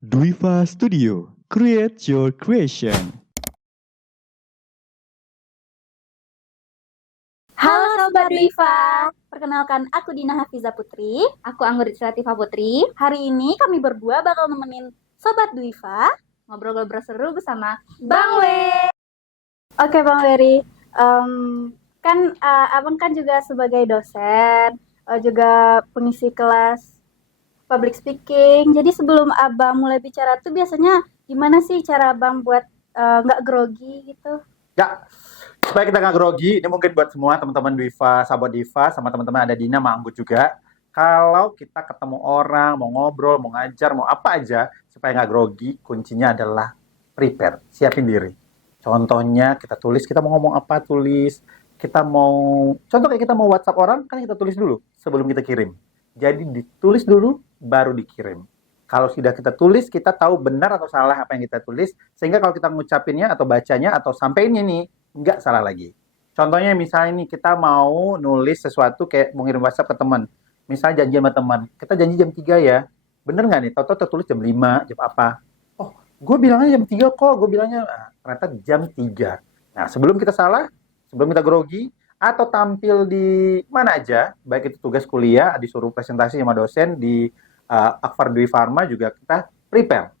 Dwiva Studio, create your creation. Halo Sobat Dwiva, perkenalkan aku Dina Hafiza Putri. Aku Anggur Latifah Putri. Hari ini kami berdua bakal nemenin Sobat Dwiva Ngobrol-ngobrol seru bersama Bang We. Oke Bang Wery, Abang kan juga sebagai dosen, juga pengisi kelas public speaking. Jadi sebelum Abang mulai bicara tuh biasanya gimana sih cara Abang buat nggak grogi gitu? Ya, supaya kita nggak grogi, ini mungkin buat semua teman-teman Dwiva, sahabat Diva, sama teman-teman ada Dina, sama Anggut juga. Kalau kita ketemu orang, mau ngobrol, mau ngajar, mau apa aja, supaya nggak grogi, kuncinya adalah prepare, siapin diri. Contohnya kita tulis, kita mau ngomong apa, tulis. Contoh kayak kita mau WhatsApp orang, kan kita tulis dulu sebelum kita kirim. Jadi ditulis dulu, baru dikirim. Kalau sudah kita tulis, kita tahu benar atau salah apa yang kita tulis, sehingga kalau kita ngucapinnya atau bacanya atau sampeinnya nih, nggak salah lagi. Contohnya misalnya nih, kita mau nulis sesuatu kayak mau ngirim WhatsApp ke teman. Misalnya janji sama teman, kita janji jam 3 ya. Bener nggak nih? Tahu-tahu tertulis jam 5, jam apa? Oh, gue bilangnya jam 3 kok, gue bilangnya ternyata jam 3. Nah, sebelum kita salah, sebelum kita grogi, atau tampil di mana aja, baik itu tugas kuliah, disuruh presentasi sama dosen di Akfar Dwi Pharma juga kita prepare.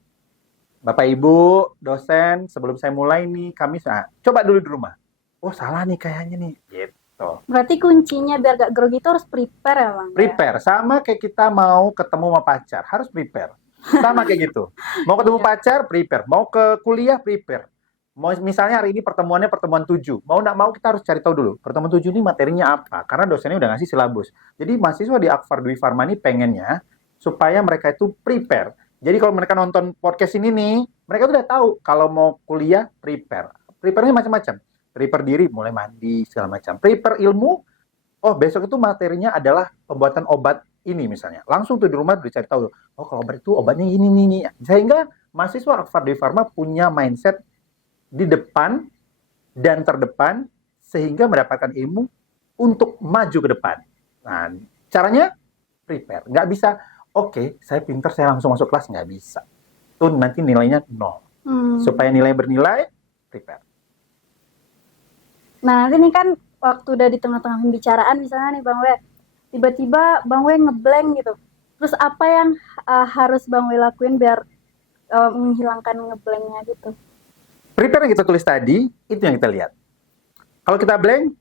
Bapak Ibu, dosen, sebelum saya mulai nih, kami coba dulu di rumah. Oh salah nih kayaknya nih, gitu. Berarti kuncinya biar gak grogi itu harus prepare ya Bang? Prepare, sama kayak kita mau ketemu sama pacar, harus prepare. Sama kayak gitu. Mau ketemu pacar, prepare. Mau ke kuliah, prepare. Mau misalnya hari ini pertemuannya pertemuan 7. Mau nggak mau kita harus cari tahu dulu. Pertemuan 7 ini materinya apa? Karena dosennya udah ngasih silabus. Jadi mahasiswa di Akfar Dwi Pharma ini pengennya supaya mereka itu prepare. Jadi kalau mereka nonton podcast ini nih, mereka tuh udah tahu kalau mau kuliah, prepare. Prepare-nya macam-macam. Prepare diri, mulai mandi, segala macam. Prepare ilmu, oh besok itu materinya adalah pembuatan obat ini misalnya. Langsung tuh di rumah udah cari tahu, oh kalau obat itu obatnya ini, nih. Sehingga mahasiswa Akfar Dwi Pharma punya mindset di depan dan terdepan, sehingga mendapatkan ilmu untuk maju ke depan. Nah, caranya prepare. Nggak bisa, oke, saya pinter, saya langsung masuk kelas, nggak bisa. Itu nanti nilainya 0. Supaya nilai bernilai, prepare. Nah, nanti nih kan waktu udah di tengah-tengah pembicaraan, misalnya nih Bang We, tiba-tiba Bang We ngeblank gitu. Terus apa yang harus Bang We lakuin biar menghilangkan ngeblanknya gitu? Prepare yang kita tulis tadi, itu yang kita lihat. Kalau kita blank,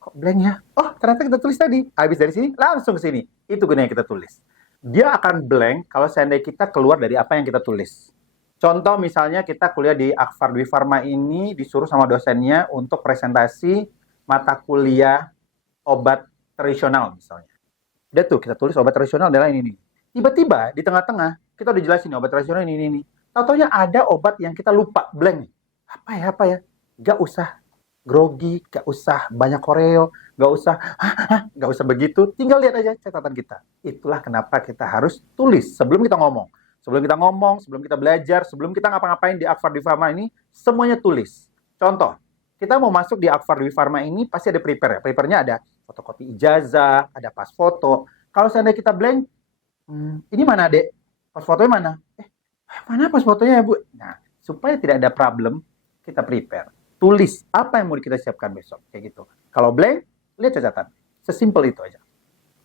kok blank ya? Oh, ternyata kita tulis tadi. Habis dari sini, langsung ke sini. Itu gunanya kita tulis. Dia akan blank kalau seandainya kita keluar dari apa yang kita tulis. Contoh misalnya kita kuliah di Akfar Dwi Pharma ini disuruh sama dosennya untuk presentasi mata kuliah obat tradisional misalnya. Udah tuh kita tulis obat tradisional adalah ini nih. Tiba-tiba di tengah-tengah kita udah jelasin obat tradisional ini. Tahu-taunya ada obat yang kita lupa, blank. Apa ya? Gak usah grogi, gak usah banyak koreo, gak usah begitu, tinggal lihat aja catatan kita. Itulah kenapa kita harus tulis sebelum kita ngomong. Sebelum kita belajar, sebelum kita ngapa-ngapain di Akfar Dwi Pharma ini, semuanya tulis. Contoh, kita mau masuk di Akfar Dwi Pharma ini pasti ada prepare ya. Prepare-nya ada fotokopi ijazah, ada pas foto. Kalau seandainya kita blank, ini mana dek? Pas fotonya mana? Mana pas fotonya ya Bu? Nah, supaya tidak ada problem, kita prepare. Tulis apa yang mau kita siapkan besok, kayak gitu. Kalau blank, lihat catatan. Sesimpel itu aja.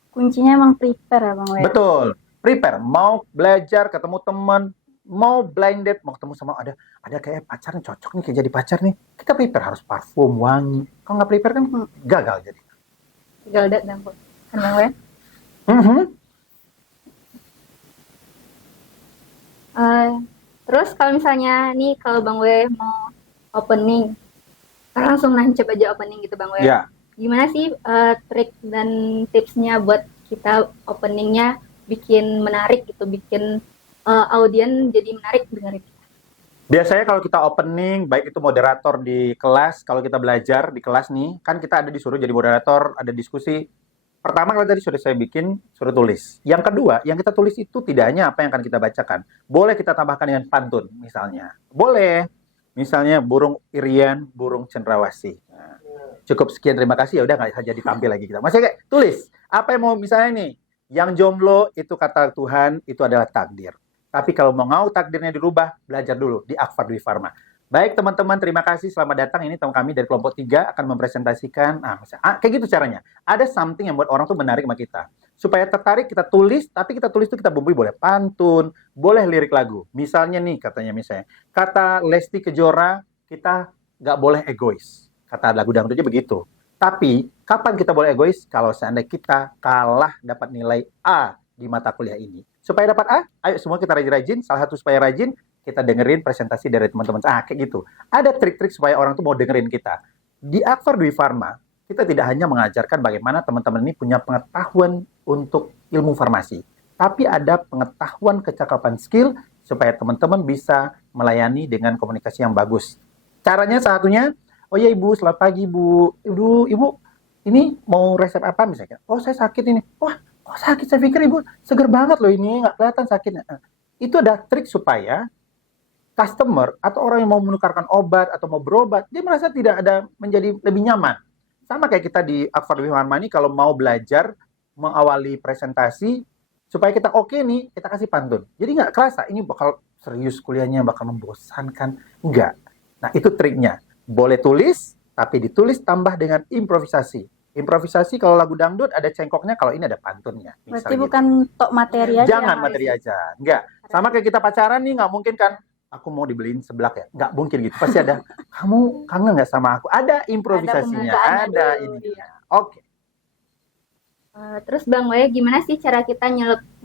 Kuncinya emang prepare ya Bang We? Betul. Prepare. Mau belajar, ketemu teman, mau blind date, mau ketemu sama ada kayak pacar nih, cocok nih kayak jadi pacar nih. Kita prepare, harus parfum, wangi. Kalau nggak prepare kan gagal jadi. Gagal datang kan Bang We? Terus kalau misalnya nih kalau Bang We mau opening, kan langsung nancep aja opening gitu Bang We. Ya. Gimana sih trik dan tipsnya buat kita openingnya bikin menarik gitu, bikin audien jadi menarik dengerin kita? Biasanya kalau kita opening, baik itu moderator di kelas, kalau kita belajar di kelas nih, kan kita ada disuruh jadi moderator, ada diskusi. Pertama kalau tadi sudah saya bikin, suruh tulis. Yang kedua, yang kita tulis itu tidak hanya apa yang akan kita bacakan. Boleh kita tambahkan dengan pantun, misalnya. Boleh. Misalnya burung irian, burung cendrawasih. Nah, cukup sekian, terima kasih. Ya udah nggak jadi tampil lagi kita. Masih kayak tulis. Apa yang mau misalnya nih? Yang jomblo itu kata Tuhan, itu adalah takdir. Tapi kalau mau takdirnya dirubah, belajar dulu di Akfar Dwi Pharma. Baik teman-teman, terima kasih. Selamat datang. Ini teman kami dari kelompok 3 akan mempresentasikan. Kayak gitu caranya. Ada something yang buat orang tuh menarik sama kita. Supaya tertarik kita tulis, tapi kita tulis itu kita bumbui boleh pantun, boleh lirik lagu. Misalnya nih misalnya, kata Lesti Kejora, kita nggak boleh egois. Kata lagu dangdutnya begitu. Tapi, kapan kita boleh egois? Kalau seandainya kita kalah dapat nilai A di mata kuliah ini. Supaya dapat A, ayo semua kita rajin-rajin. Salah satu supaya rajin, kita dengerin presentasi dari teman-teman. Kayak gitu. Ada trik-trik supaya orang tuh mau dengerin kita. Di Akfar Dwi Pharma, kita tidak hanya mengajarkan bagaimana teman-teman ini punya pengetahuan untuk ilmu farmasi. Tapi ada pengetahuan kecakapan skill supaya teman-teman bisa melayani dengan komunikasi yang bagus. Caranya satunya, oh ya Ibu, selamat pagi Bu. Ibu, ini mau resep apa misalnya? Oh saya sakit ini. Wah, kok sakit? Saya pikir Ibu seger banget loh ini, nggak kelihatan sakitnya. Itu ada trik supaya customer atau orang yang mau menukarkan obat atau mau berobat, dia merasa tidak ada menjadi lebih nyaman. Sama kayak kita di Akfar Dwi Pharma ini kalau mau belajar mengawali presentasi supaya kita oke nih, kita kasih pantun. Jadi nggak kerasa ini bakal serius kuliahnya, bakal membosankan. Enggak. Nah itu triknya. Boleh tulis, tapi ditulis tambah dengan improvisasi. Improvisasi kalau lagu dangdut ada cengkoknya, kalau ini ada pantunnya. Berarti Gitu. bukan tok materi aja. Jangan yang materi harus- aja. Enggak. Sama kayak kita pacaran nih, nggak mungkin kan aku mau dibeliin seblak ya. Nggak mungkin gitu. Pasti ada, kamu kangen nggak sama aku? Ada improvisasinya, pembukaannya ada dulu. ininya. Oke. Terus Bang Wei, gimana sih cara kita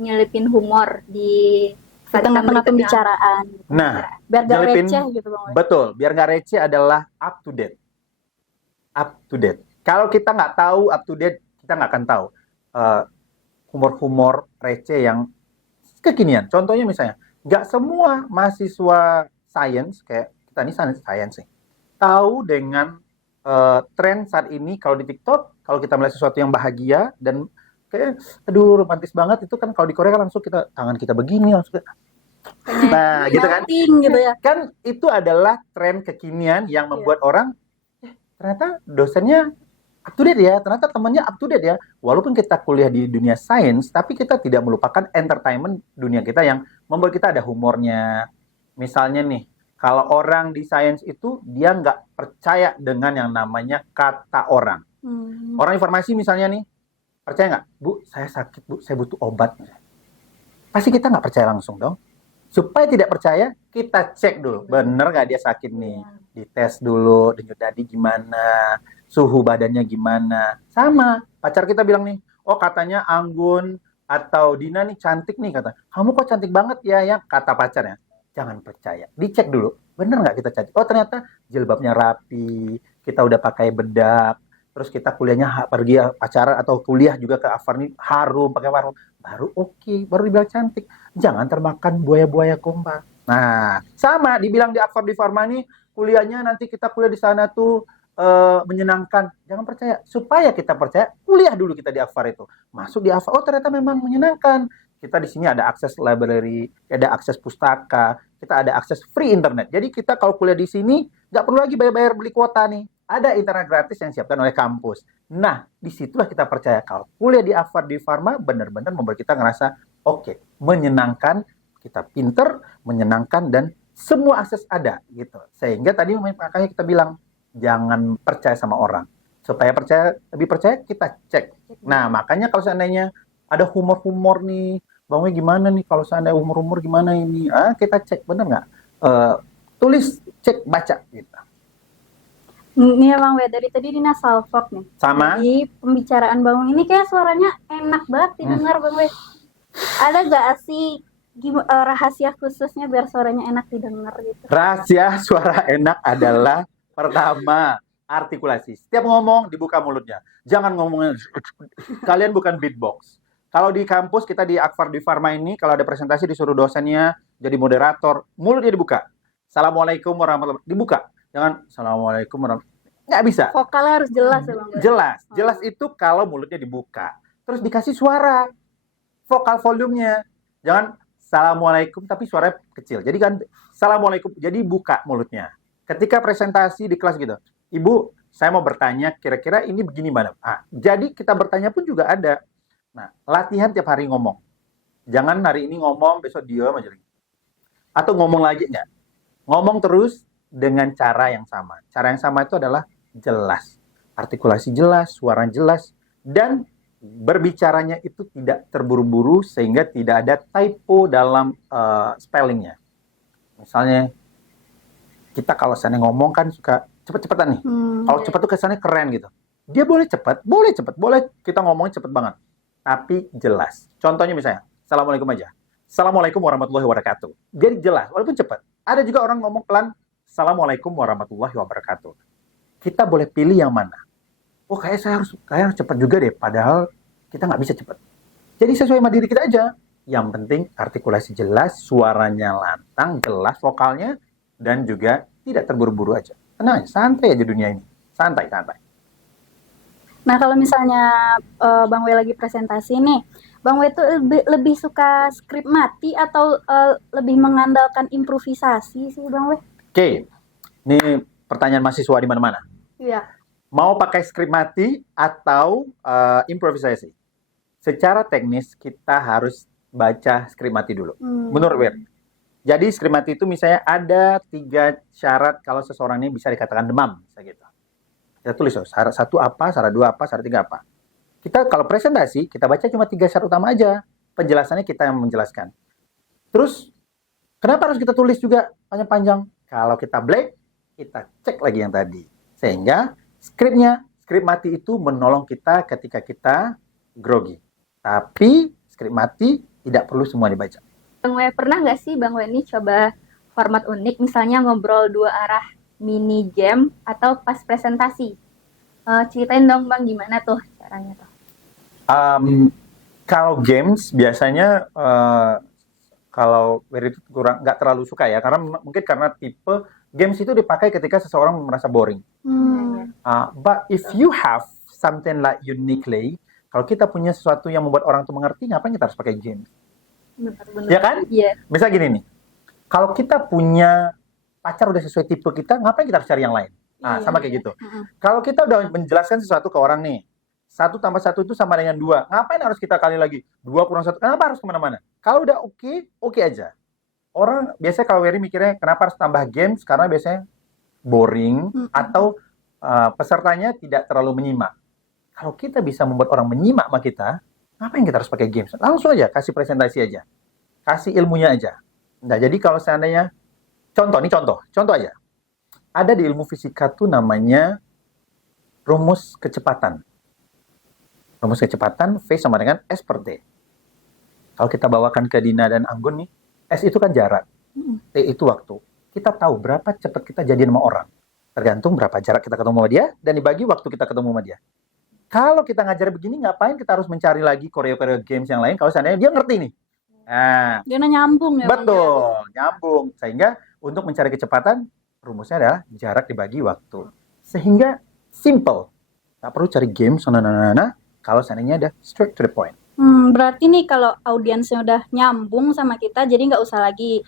nyelipin humor di Di tengah-tengah pembicaraan. Nah, Biar gak nyelipin- receh gitu Bang Wei. betul. Biar nggak receh adalah up to date. Up to date. Kalau kita nggak tahu up to date, kita nggak akan tahu humor-humor receh yang kekinian. Contohnya misalnya, nggak semua mahasiswa sains, kayak kita ini sains sih, tahu dengan tren saat ini kalau di TikTok, kalau kita melihat sesuatu yang bahagia dan kayak aduh romantis banget, itu kan kalau di Korea kan langsung kita tangan kita begini langsung nah gitu kan. Melting gitu ya. Kan itu adalah tren kekinian yang membuat orang ternyata dosennya up to date ya, ternyata temannya up to date ya. Walaupun kita kuliah di dunia sains, tapi kita tidak melupakan entertainment dunia kita yang membuat kita ada humornya. Misalnya nih, kalau orang di sains itu dia nggak percaya dengan yang namanya kata orang. Orang informasi misalnya nih, percaya nggak? Bu, saya sakit Bu, saya butuh obat. Pasti kita nggak percaya langsung dong. Supaya tidak percaya, kita cek dulu. Bener nggak dia sakit nih? Dites dulu, denyut nadi gimana, suhu badannya gimana. Sama, pacar kita bilang nih, oh katanya Anggun atau Dina nih cantik nih, kata. Kamu kok cantik banget ya, kata pacarnya. Jangan percaya, dicek dulu. Bener nggak kita cantik? Oh ternyata jilbabnya rapi, kita udah pakai bedak, terus kita kuliahnya pergi pacaran atau kuliah juga ke Akfar nih harum, pakai parfum, baru oke, baru dibilang cantik. Jangan termakan buaya-buaya kompak. Nah, sama dibilang di Akfar Dwi Pharma nih, kuliahnya nanti kita kuliah di sana tuh menyenangkan. Jangan percaya. Supaya kita percaya, kuliah dulu kita di Akfar itu. Masuk di Akfar, oh ternyata memang menyenangkan. Kita di sini ada akses library, ada akses pustaka, kita ada akses free internet. Jadi kita kalau kuliah di sini, nggak perlu lagi bayar-bayar beli kuota nih. Ada internet gratis yang disiapkan oleh kampus. Nah, disitulah kita percaya kalau kuliah di Akfar Dwi Pharma benar-benar membuat kita ngerasa oke, menyenangkan, kita pinter, menyenangkan, dan semua akses ada gitu. Sehingga tadi makanya kita bilang jangan percaya sama orang. Supaya lebih percaya kita cek. Nah, makanya kalau seandainya ada humor-humor nih, Bang Wei gimana nih kalau seandainya humor-humor gimana ini? Kita cek bener nggak? Tulis, cek, baca gitu. Nih Bang Wei, dari tadi Dina salfok nih. Sama? Jadi pembicaraan Bang Wei ini kayak suaranya enak banget didengar Bang Wei. Ada gak sih rahasia khususnya biar suaranya enak didengar gitu? Rahasia suara enak adalah pertama, artikulasi. Setiap ngomong dibuka mulutnya. Jangan ngomongnya. Kalian bukan beatbox. Kalau di kampus kita di Akfar Dwi Pharma ini, kalau ada presentasi disuruh dosennya jadi moderator, mulutnya dibuka. Assalamualaikum warahmatullahi wabarakatuh. Dibuka. Jangan Assalamualaikum warahmatullahi wabarakatuh. Nggak bisa. Vokalnya harus jelas ya Bang Wei. Jelas. Jelas itu kalau mulutnya dibuka. Terus dikasih suara. Vokal volumenya. Jangan Assalamualaikum tapi suaranya kecil. Jadi kan Assalamualaikum. Jadi buka mulutnya. Ketika presentasi di kelas gitu. Ibu, saya mau bertanya kira-kira ini begini mana? Jadi kita bertanya pun juga ada. Nah, latihan tiap hari ngomong. Jangan hari ini ngomong, besok diam aja lagi. Atau ngomong lagi enggak? Ngomong terus dengan cara yang sama. Cara yang sama itu adalah jelas. Artikulasi jelas, suara jelas, dan berbicaranya itu tidak terburu-buru sehingga tidak ada typo dalam spellingnya. Misalnya, kita kalau seandainya ngomong kan suka cepet-cepetan nih. Kalau Iya. cepet tuh kesannya keren gitu. Dia boleh cepet, boleh kita ngomongnya cepet banget. Tapi jelas. Contohnya misalnya, Assalamualaikum aja. Assalamualaikum warahmatullahi wabarakatuh. Jadi jelas, walaupun cepet. Ada juga orang ngomong pelan, Assalamualaikum warahmatullahi wabarakatuh. Kita boleh pilih yang mana. Oh, kayak harus cepet juga deh. Padahal kita nggak bisa cepet. Jadi sesuai sama diri kita aja. Yang penting artikulasi jelas, suaranya lantang, jelas vokalnya, dan juga tidak terburu-buru aja. Tenang, santai aja dunia ini. Santai. Nah, kalau misalnya Bang W lagi presentasi nih, Bang W tuh lebih suka skrip mati atau lebih mengandalkan improvisasi sih, Bang W? Oke, ini pertanyaan mahasiswa di mana-mana. Iya. Mau pakai skrip mati atau improvisasi? Secara teknis kita harus baca skrip mati dulu. Menurut Wir. Jadi skrip mati itu misalnya ada 3 syarat kalau seseorang ini bisa dikatakan demam, misalnya gitu. Kita tulis syarat 1 apa, syarat 2 apa, syarat 3 apa. Kita kalau presentasi kita baca cuma 3 syarat utama aja. Penjelasannya kita yang menjelaskan. Terus kenapa harus kita tulis juga panjang-panjang? Kalau kita blank, kita cek lagi yang tadi. Sehingga skrip mati itu menolong kita ketika kita grogi. Tapi skrip mati tidak perlu semua dibaca. Bang W, pernah nggak sih Bang W ini coba format unik, misalnya ngobrol 2 arah mini game atau pas presentasi? Ceritain dong Bang, gimana tuh caranya tuh? Kalau games biasanya kalau Wery itu nggak terlalu suka ya, karena mungkin karena tipe games itu dipakai ketika seseorang merasa boring. But if you have something like uniquely, kalau kita punya sesuatu yang membuat orang tuh mengerti, ngapain kita harus pakai games? Benar-benar. Ya kan? Iya. Misal gini nih, kalau kita punya pacar udah sesuai tipe kita, ngapain kita harus cari yang lain? Nah, Iya. sama kayak gitu. Kalau kita udah menjelaskan sesuatu ke orang nih, 1 tambah 1 itu sama dengan 2. Ngapain harus kita kali lagi? 2 kurang 1, kenapa harus kemana-mana? Kalau udah oke aja. Orang biasanya kalau Wery mikirnya kenapa harus tambah games, karena biasanya boring atau pesertanya tidak terlalu menyimak. Kalau kita bisa membuat orang menyimak sama kita, ngapain kita harus pakai games? Langsung aja, kasih presentasi aja. Kasih ilmunya aja. Nah, jadi kalau seandainya, contoh aja. Ada di ilmu fisika tuh namanya rumus kecepatan. Rumus kecepatan, V sama dengan S per T. Kalau kita bawakan ke Dina dan Anggun nih, S itu kan jarak, T itu waktu. Kita tahu berapa cepat kita jadian sama orang. Tergantung berapa jarak kita ketemu sama dia, dan dibagi waktu kita ketemu sama dia. Kalau kita ngajar begini, ngapain kita harus mencari lagi koreo-koreo games yang lain kalau seandainya dia ngerti nih. Nah, Dia nyambung ya, Bang? betul, nyambung. Sehingga untuk mencari kecepatan, rumusnya adalah jarak dibagi waktu. Sehingga simple. Nggak perlu cari game, kalau seandainya ada straight to the point. Berarti nih kalau audiensnya udah nyambung sama kita, jadi nggak usah lagi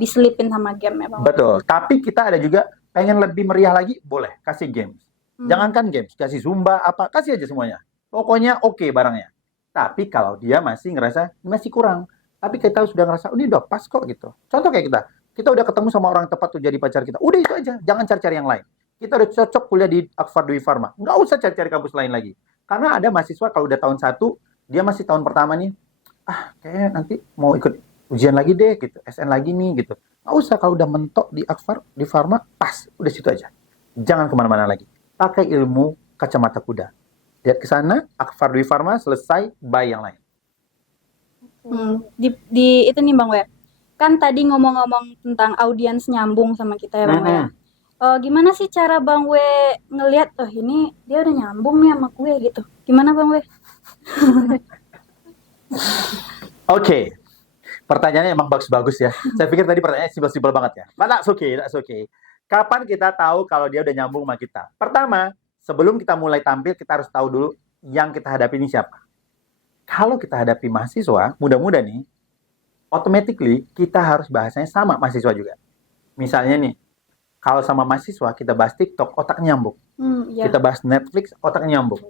diselipin sama game ya, Bang? Betul. Tapi kita ada juga pengen lebih meriah lagi, boleh kasih games. Jangankan games, kasih zumba apa, kasih aja semuanya. Pokoknya oke barangnya. Tapi kalau dia masih ngerasa masih kurang, tapi kita sudah ngerasa ini udah pas kok gitu. Contoh kayak kita udah ketemu sama orang yang tepat tuh jadi pacar kita. Udah itu aja, jangan cari-cari yang lain. Kita udah cocok kuliah di Akfar Dwi Farma, nggak usah cari-cari kampus lain lagi. Karena ada mahasiswa kalau udah tahun 1, dia masih tahun pertama nih, kayaknya nanti mau ikut ujian lagi deh gitu, SN lagi nih gitu. Nggak usah, kalau udah mentok di Akfar Dwi Farma, pas, udah situ aja. Jangan kemana-mana lagi. Pakai ilmu kacamata kuda. Lihat ke sana, Akfar Dwi Farma selesai, buy yang lain. Di itu nih Bang W. Kan tadi ngomong-ngomong tentang audiens nyambung sama kita ya Bang W. Gimana sih cara Bang W ngelihat, ini dia udah nyambung nih sama gue gitu. Gimana Bang W? Oke. Pertanyaannya emang bagus-bagus ya. Saya pikir tadi pertanyaannya simpel-simpel banget ya. But that's okay. Kapan kita tahu kalau dia udah nyambung sama kita? Pertama, sebelum kita mulai tampil, kita harus tahu dulu yang kita hadapi ini siapa. Kalau kita hadapi mahasiswa, muda-muda nih, automatically kita harus bahasanya sama mahasiswa juga. Misalnya nih, kalau sama mahasiswa kita bahas TikTok, otak nyambung. Iya. Kita bahas Netflix, otak nyambung.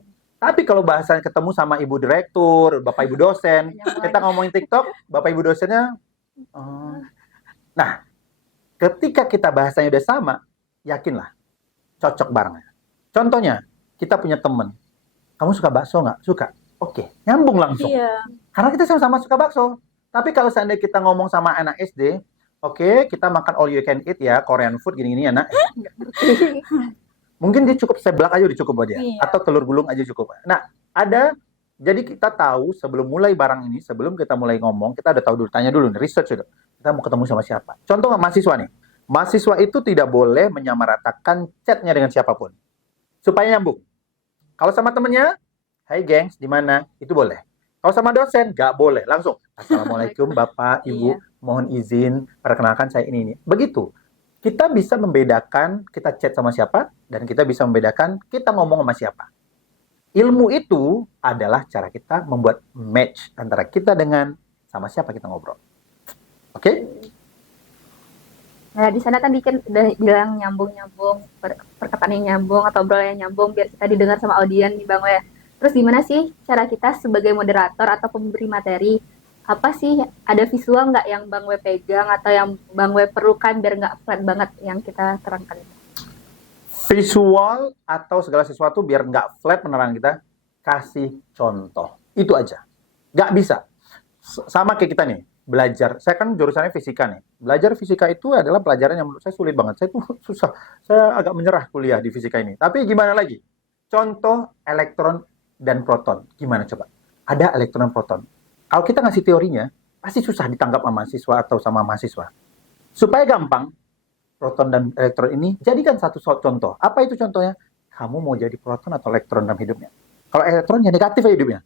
Tapi kalau bahasanya ketemu sama ibu direktur, bapak ibu dosen, kita ngomongin TikTok, bapak ibu dosennya, Nah, ketika kita bahasanya udah sama, yakinlah, cocok barangnya. Contohnya, kita punya temen, kamu suka bakso nggak? Suka. Oke, nyambung langsung. Iya. Karena kita sama-sama suka bakso. Tapi kalau seandainya kita ngomong sama anak SD, oke, kita makan all you can eat ya, Korean food gini-gini ya, nak. Mungkin dia cukup seblak aja udah cukup buat dia. Iya. Atau telur gulung aja cukup. Nah, jadi kita tahu sebelum mulai barang ini, sebelum kita mulai ngomong, kita udah tahu dulu, tanya dulu, nih, research dulu. Kita mau ketemu sama siapa. Contoh mahasiswa nih. Mahasiswa itu tidak boleh menyamaratakan chatnya dengan siapapun. Supaya nyambung. Kalau sama temennya, hai gengs, di mana? Itu boleh. Kalau sama dosen, nggak boleh. Langsung, assalamualaikum Bapak, Ibu, mohon izin, perkenalkan saya ini. Begitu. Kita bisa membedakan kita chat sama siapa, dan kita bisa membedakan kita ngomong sama siapa. Ilmu itu adalah cara kita membuat match antara kita dengan sama siapa kita ngobrol. Oke? Nah, di sana tadi kan udah bilang nyambung-nyambung, perkataan yang nyambung atau obrolan yang nyambung biar kita didengar sama audiens nih Bang We. Terus gimana sih cara kita sebagai moderator atau pemberi materi? Apa sih, ada visual nggak yang Bang We pegang atau yang Bang We perlukan biar nggak flat banget yang kita terangkan? Visual atau segala sesuatu biar nggak flat penerangan kita, kasih contoh. Itu aja. Nggak bisa. Sama kayak kita nih, belajar. Saya kan jurusannya fisika nih. Belajar fisika itu adalah pelajaran yang menurut saya sulit banget. Saya tuh susah. Saya agak menyerah kuliah di fisika ini. Tapi gimana lagi? Contoh elektron dan proton. Gimana coba? Ada elektron dan proton. Kalau kita ngasih teorinya, pasti susah ditangkap sama mahasiswa atau sama mahasiswa. Supaya gampang, proton dan elektron ini jadikan satu contoh. Apa itu contohnya? Kamu mau jadi proton atau elektron dalam hidupnya? Kalau elektron ya negatif ya hidupnya.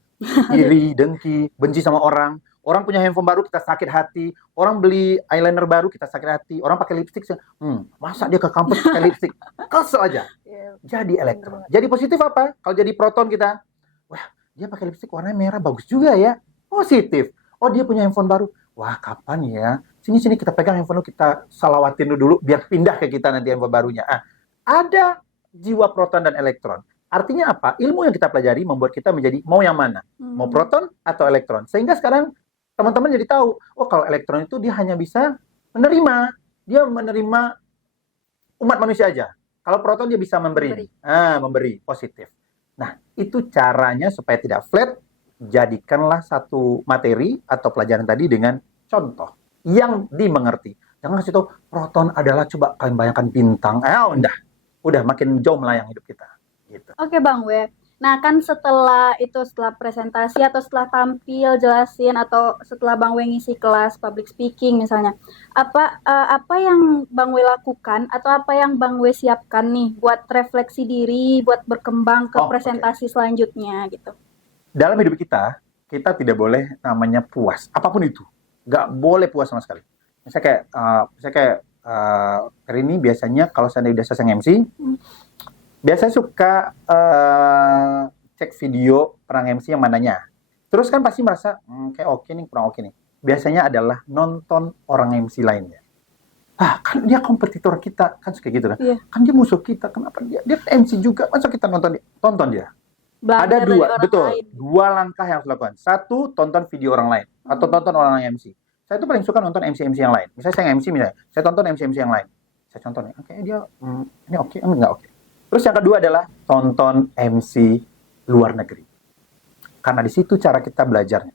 Iri, dengki, benci sama orang. Orang punya handphone baru kita sakit hati. Orang beli eyeliner baru kita sakit hati. Orang pakai lipstick, masa dia ke kampus pakai lipstick? Kesel aja. Jadi elektron. Jadi positif apa? Kalau jadi proton kita, wah dia pakai lipstick warnanya merah, bagus juga ya. Positif. Oh dia punya handphone baru. Wah kapan ya? Sini kita pegang handphone lu, kita salawatin dulu biar pindah ke kita nanti handphone barunya. Ada jiwa proton dan elektron. Artinya apa? Ilmu yang kita pelajari membuat kita menjadi mau yang mana? Mau proton atau elektron? Sehingga sekarang teman-teman jadi tahu, oh kalau elektron itu dia hanya bisa menerima. Dia menerima umat manusia aja. Kalau proton dia bisa memberi. Memberi, positif. Nah, itu caranya supaya tidak flat. Jadikanlah satu materi atau pelajaran tadi dengan contoh yang dimengerti. Jangan kasih tahu proton adalah, coba kalian bayangkan bintang. Udah makin jauh melayang hidup kita. Gitu. Oke Bang We. Nah kan setelah presentasi atau setelah tampil jelasin atau setelah Bang We ngisi kelas public speaking misalnya, apa yang Bang We lakukan atau apa yang Bang We siapkan nih buat refleksi diri, buat berkembang ke presentasi selanjutnya gitu? Dalam hidup kita tidak boleh namanya puas, apapun itu, nggak boleh puas sama sekali. Misalnya kayak hari ini biasanya kalau saya udah selesai MC, biasanya suka cek video perang MC yang mananya. Terus kan pasti merasa kayak oke nih, kurang oke nih. Biasanya adalah nonton orang MC lainnya. Kan dia kompetitor kita, kan kayak gitu kan. Iya. Kan dia musuh kita, kenapa dia MC juga, masa kita tonton dia. Belajar Ada dua langkah yang harus dilakukan. Satu, tonton video orang lain atau tonton orang yang MC. Saya tuh paling suka nonton MC yang lain. Misalnya saya MC saya tonton MC yang lain. Saya contoh nih, kayaknya dia ini oke, enggak oke. Terus yang kedua adalah tonton MC luar negeri. Karena di situ cara kita belajarnya.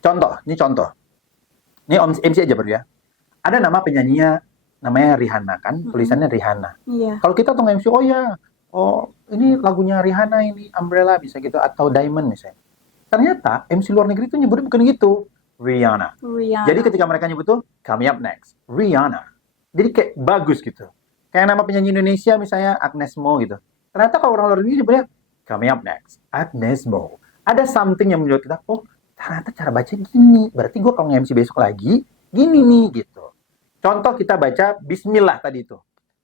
Contoh. Ini MC aja bro ya. Ada nama penyanyinya namanya Rihanna kan, tulisannya Rihanna. Iya. Kalau kita tonton MC, ini lagunya Rihanna ini, Umbrella bisa gitu, atau Diamond misalnya. Ternyata MC luar negeri itu nyebutnya bukan gitu, Rihanna. Jadi ketika mereka nyebut tuh, coming up next, Rihanna. Jadi kayak bagus gitu. Kayak nama penyanyi Indonesia misalnya Agnes Mo gitu. Ternyata kalau orang luar negeri nyebutnya, coming up next, Agnes Mo. Ada something yang menurut kita, ternyata cara baca gini. Berarti gue kalau nge-MC besok lagi, gini nih gitu. Contoh kita baca Bismillah tadi itu.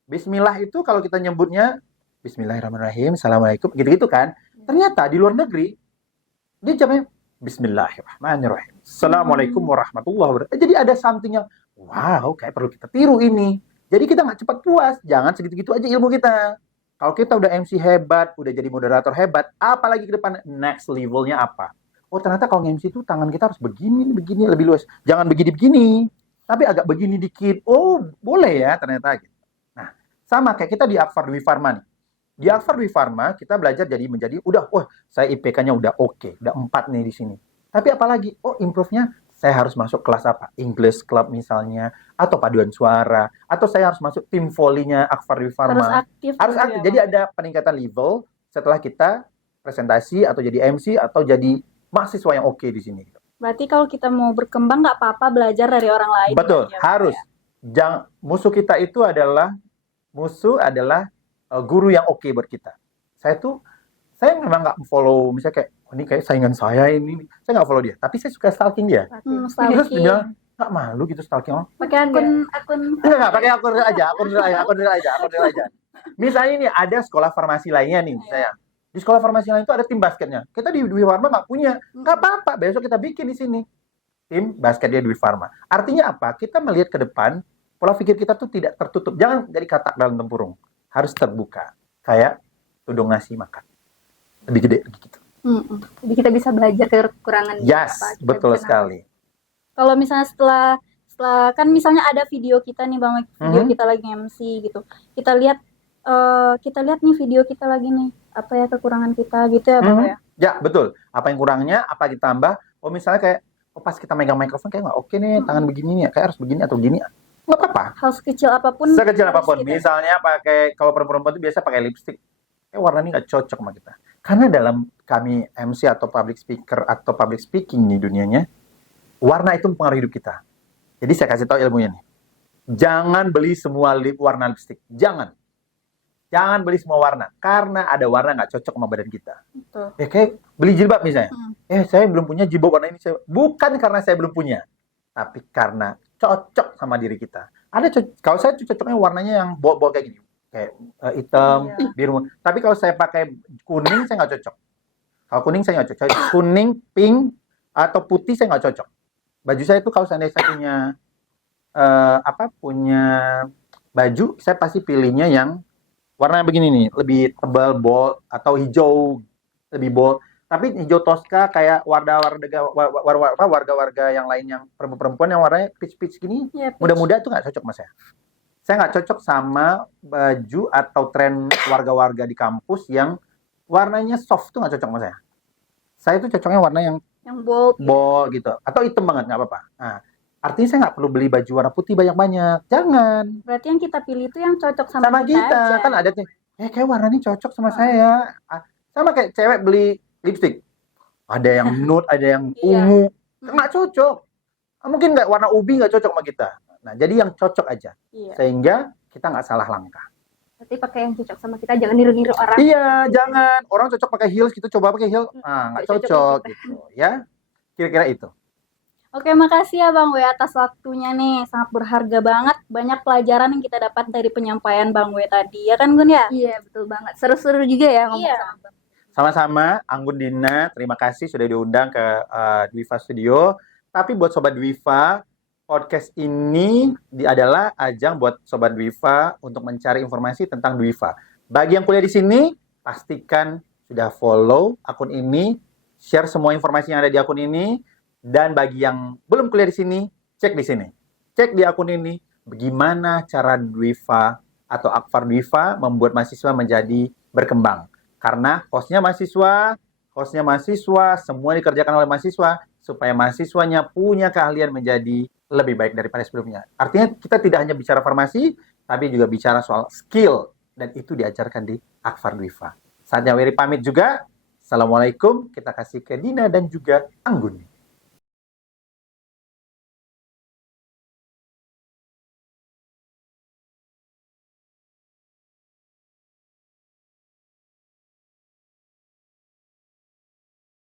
Bismillah itu kalau kita nyebutnya, Bismillahirrahmanirrahim, Assalamualaikum, gitu-gitu kan. Ternyata di luar negeri, dia jawabnya Bismillahirrahmanirrahim, Assalamualaikum warahmatullahi wabarakatuh. Jadi ada something yang, wow, kayak perlu kita tiru ini. Jadi kita nggak cepat puas, jangan segitu-gitu aja ilmu kita. Kalau kita udah MC hebat, udah jadi moderator hebat, apalagi ke depan, next levelnya apa? Ternyata kalau MC itu tangan kita harus begini, lebih luas. Jangan begini-begini. tapi agak begini dikit. Oh, boleh ya ternyata gitu. Nah, sama kayak kita di Akfar Dwi Pharma nih. Di Akfar Dwi Pharma kita belajar menjadi udah, saya IPK-nya udah oke, udah 4 nih di sini. Tapi apalagi, improve-nya saya harus masuk kelas apa? English Club misalnya, atau paduan suara, atau saya harus masuk tim volinya Akfar Dwi Harus Pharma. aktif Harus gitu aktif. ya, Jadi Bang. ada peningkatan level setelah kita presentasi atau jadi MC atau jadi mahasiswa yang oke di sini. Berarti kalau kita mau berkembang nggak apa-apa belajar dari orang lain. Betul, berarti ya, Bang, harus. ya. Musuh kita itu adalah guru yang oke buat kita. Saya memang nggak follow, misalnya kayak, ini kayak saingan saya ini. Saya nggak follow dia, tapi saya suka stalking dia. Terus dia Stalking. bilang, nggak malu gitu stalking orang. Pakai akun Enggak, pakai akun real aja. Misalnya ini ada sekolah farmasi lainnya nih, misalnya. Di sekolah farmasi lain itu ada tim basketnya. Kita di Dwi Pharma nggak punya. Nggak apa-apa, besok kita bikin di sini. Tim basketnya Dwi Pharma. Artinya apa? Kita melihat ke depan, pola pikir kita tuh tidak tertutup. Jangan jadi katak dalam tempurung. Harus terbuka. Kayak tudung nasi makan. Lebih gede gitu. Jadi kita bisa belajar kekurangan Yes, kita betul bisa sekali. Kalau misalnya setelah kan misalnya ada video kita nih Bang, video Mhm. kita lagi MC gitu. Kita lihat nih video kita lagi nih, apa ya kekurangan kita gitu ya Bang Mhm. ya. Ya, betul. Apa yang kurangnya, apa kita tambah. Misalnya kayak, pas kita megang mikrofon kayak nggak oke nih, tangan begini nih, kayak harus begini atau begini. Nggak apa-apa. Hal sekecil apapun Sekecil harus apapun. kita- Misalnya kalau perempuan itu biasa pakai lipstick. Warna ini nggak cocok sama kita. Karena dalam kami MC atau public speaker atau public speaking di dunianya, warna itu mempengaruhi hidup kita. Jadi saya kasih tahu ilmunya nih. Jangan beli semua warna lipstick. Jangan beli semua warna. Karena ada warna nggak cocok sama badan kita. Betul. Kayak beli jilbab misalnya. Hmm. Saya belum punya jilbab warna ini. Bukan karena saya belum punya. Tapi karena cocok sama diri kita. Kalau saya cocoknya warnanya yang bold kayak gini. Kayak hitam, biru. Tapi kalau saya pakai kuning, saya nggak cocok. Kalau kuning saya nggak cocok. Kuning, pink, atau putih saya nggak cocok. Baju saya itu kalau seandainya saya punya baju, saya pasti pilihnya yang warna begini nih, lebih tebal, bold, atau hijau lebih bold. Tapi hijau Tosca kayak warga-warga yang lain yang perempuan yang warnanya peach gini, Iya, muda-muda itu nggak cocok sama saya. Saya nggak cocok sama baju atau tren warga-warga di kampus yang warnanya soft tuh nggak cocok sama saya. Saya itu cocoknya warna yang yang bold. bold gitu, atau hitam banget nggak apa-apa. Nah, artinya saya nggak perlu beli baju warna putih banyak-banyak. Jangan. Berarti yang kita pilih itu yang cocok sama Sama kita kita aja. kan ada nih, kayak warna ini cocok sama saya. Sama kayak cewek beli lipstick, ada yang nude, ada yang Iya. ungu, nggak cocok. Mungkin nggak warna ubi nggak cocok sama kita. Nah, jadi yang cocok aja, Iya. sehingga kita nggak salah langkah. Berarti pakai yang cocok sama kita, jangan niru-niru orang. Iya, jangan orang cocok pakai heels, kita coba pakai heels, nggak Nggak cocok cocok sama gitu, ya. Kira-kira itu. Oke, makasih ya Bang W atas waktunya nih. Sangat berharga banget. Banyak pelajaran yang kita dapat dari penyampaian Bang W tadi. Ya kan Gun ya? Iya, betul banget. Seru-seru juga ya ngomong Iya. sama Bang. Sama-sama, Anggun Dina, terima kasih sudah diundang ke Dwifa Studio. Tapi buat Sobat Dwifa, podcast ini adalah ajang buat Sobat Dwifa untuk mencari informasi tentang Dwifa. Bagi yang kuliah di sini, pastikan sudah follow akun ini, share semua informasi yang ada di akun ini, dan bagi yang belum kuliah di sini, cek di sini. Cek di akun ini, bagaimana cara Dwifa atau Akfar Dwifa membuat mahasiswa menjadi berkembang. Karena hostnya mahasiswa, semua dikerjakan oleh mahasiswa, supaya mahasiswanya punya keahlian menjadi lebih baik daripada sebelumnya. Artinya kita tidak hanya bicara farmasi, tapi juga bicara soal skill, dan itu diajarkan di Akfar Dwifa. Saatnya Wiri pamit juga. Assalamualaikum, kita kasih ke Dina dan juga Anggun.